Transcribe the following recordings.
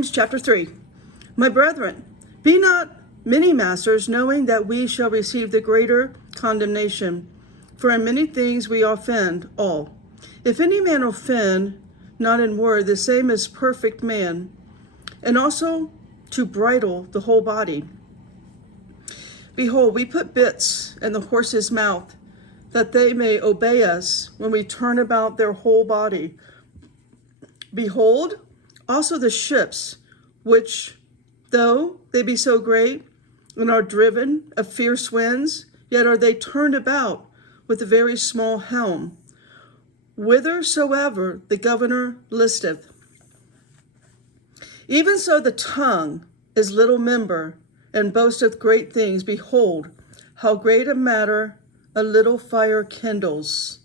James chapter 3. My brethren, be not many masters, knowing that we shall receive the greater condemnation. For in many things we offend all. If any man offend not in word, the same is perfect man, and also to bridle the whole body. Behold, we put bits in the horse's mouth, that they may obey us when we turn about their whole body. Behold, also the ships, which, though they be so great, and are driven of fierce winds, yet are they turned about with a very small helm, whithersoever the governor listeth. Even so the tongue is little member, and boasteth great things. Behold, how great a matter a little fire kindles.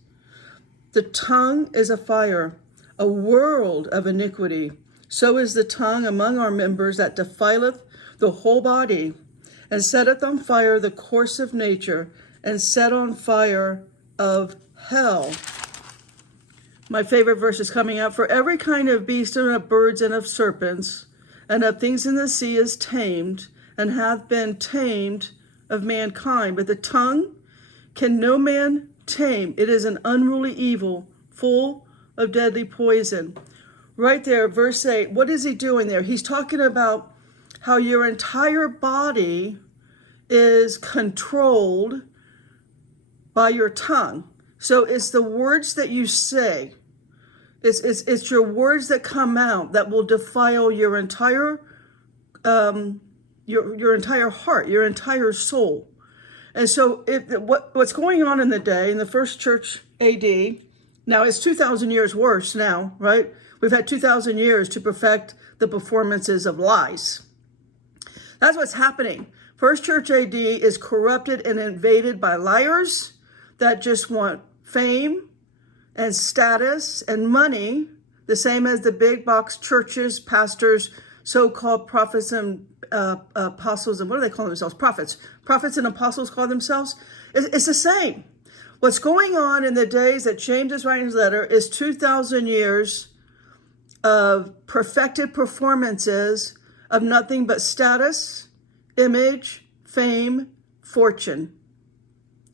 The tongue is a fire, a world of iniquity. So is the tongue among our members, that defileth the whole body, and setteth on fire the course of nature, and set on fire of hell. My favorite verse is coming up. For every kind of beast, and of birds, and of serpents, and of things in the sea is tamed, and hath been tamed of mankind. But the tongue can no man tame. It is an unruly evil, full of deadly poison. Right there, verse 8, what is he doing there? He's talking about how your entire body is controlled by your tongue. So it's the words that you say. It's your words that come out that will defile your entire your entire heart, your entire soul. And so what's going on in the day, in the first church AD, now it's 2,000 years worse now, right? We've had 2,000 years to perfect the performances of lies. That's what's happening. First church AD is corrupted and invaded by liars that just want fame and status and money, the same as the big box churches, pastors, so-called prophets and apostles, and what do they call themselves? Prophets and apostles call themselves. It's the same. What's going on in the days that James is writing his letter is 2,000 years of perfected performances of nothing but status, image, fame, fortune.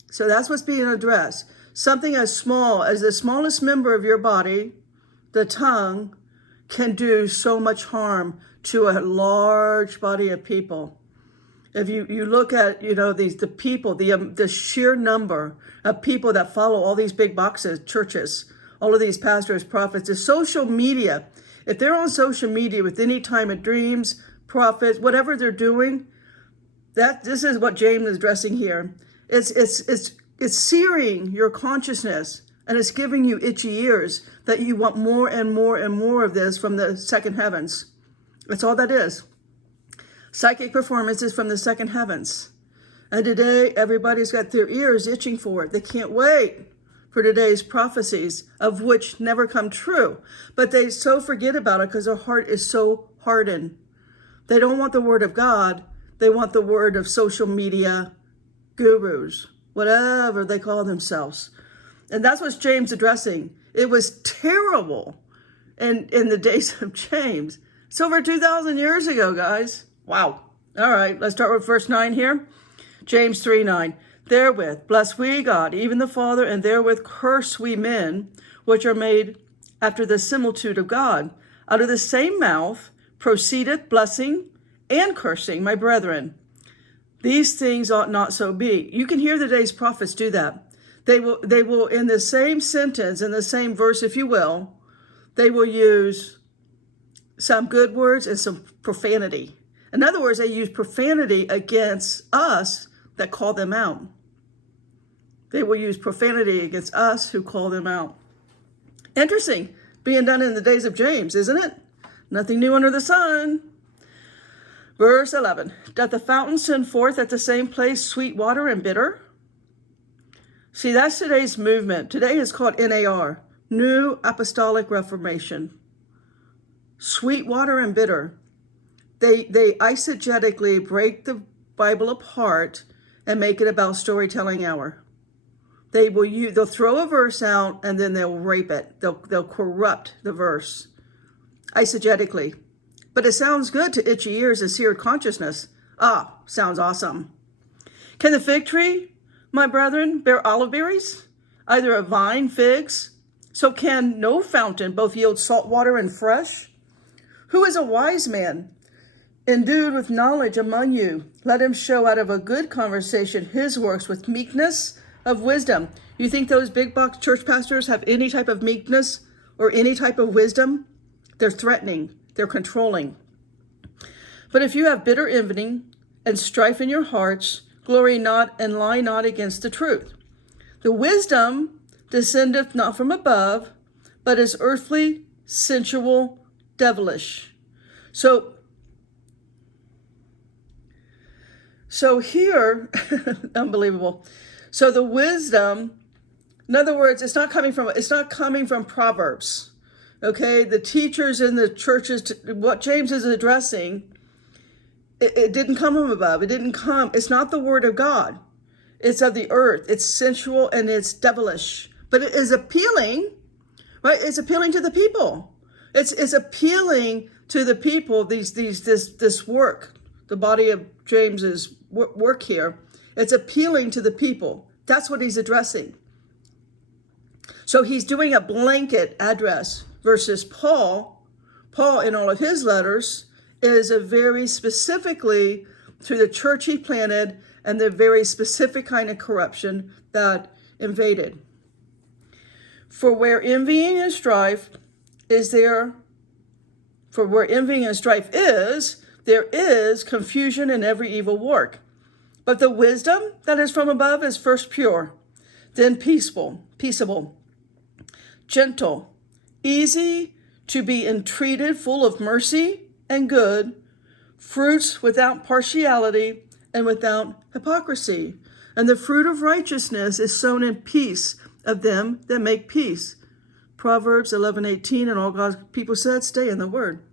So that's what's being addressed. Something as small as the smallest member of your body, the tongue, can do so much harm to a large body of people. If you look at, the people, the sheer number of people that follow all these big boxes, churches, all of these pastors, prophets, the social media, if they're on social media with any time of dreams, prophets, whatever they're doing, this is what James is addressing here. It's searing your consciousness, and it's giving you itchy ears that you want more and more and more of this from the second heavens. That's all that is. Psychic performances from the second heavens. And today, everybody's got their ears itching for it. They can't wait for today's prophecies, of which never come true. But they so forget about it because their heart is so hardened. They don't want the word of God. They want the word of social media gurus, whatever they call themselves. And that's what James addressing. It was terrible in the days of James. It's over 2,000 years ago, guys. Wow. All right, let's start with verse 9 here. James 3:9. Therewith bless we God, even the Father, and therewith curse we men, which are made after the similitude of God. Out of the same mouth proceedeth blessing and cursing, my brethren. These things ought not so be. You can hear the day's prophets do that. They will in the same sentence, in the same verse, if you will, they will use some good words and some profanity. In other words, they use profanity against us that call them out. They will use profanity against us who call them out. Interesting, being done in the days of James, isn't it? Nothing new under the sun. Verse 11, doth the fountain send forth at the same place sweet water and bitter? See, that's today's movement. Today is called NAR, New Apostolic Reformation. Sweet water and bitter. They eisegetically break the Bible apart and make it about storytelling hour. They'll throw a verse out and then they'll rape it. They'll corrupt the verse eisegetically. But it sounds good to itchy ears and seared consciousness. Ah, sounds awesome. Can the fig tree, my brethren, bear olive berries? Either a vine, figs? So can no fountain both yield salt water and fresh? Who is a wise man, endued with knowledge among you? Let him show out of a good conversation his works with meekness of wisdom. You think those big box church pastors have any type of meekness or any type of wisdom? They're threatening. They're controlling. But if you have bitter envy and strife in your hearts, glory not and lie not against the truth. The wisdom descendeth not from above, but is earthly, sensual, devilish. So here, unbelievable. So the wisdom, in other words, it's not coming from Proverbs. Okay, the teachers in the churches, what James is addressing, it didn't come from above. It's not the word of God. It's of the earth. It's sensual and it's devilish. But it is appealing, right? It's appealing to the people. It's appealing to the people, this work, the body of James's work here. It's appealing to the people. That's what he's addressing. So he's doing a blanket address versus Paul. Paul, in all of his letters, is a very specifically to the church he planted and the very specific kind of corruption that invaded. For where envying and strife is, there is confusion in every evil work. But the wisdom that is from above is first pure, then peaceable, gentle, easy to be entreated, full of mercy and good, fruits without partiality and without hypocrisy. And the fruit of righteousness is sown in peace of them that make peace. Proverbs 11:18, and all God's people said, stay in the word.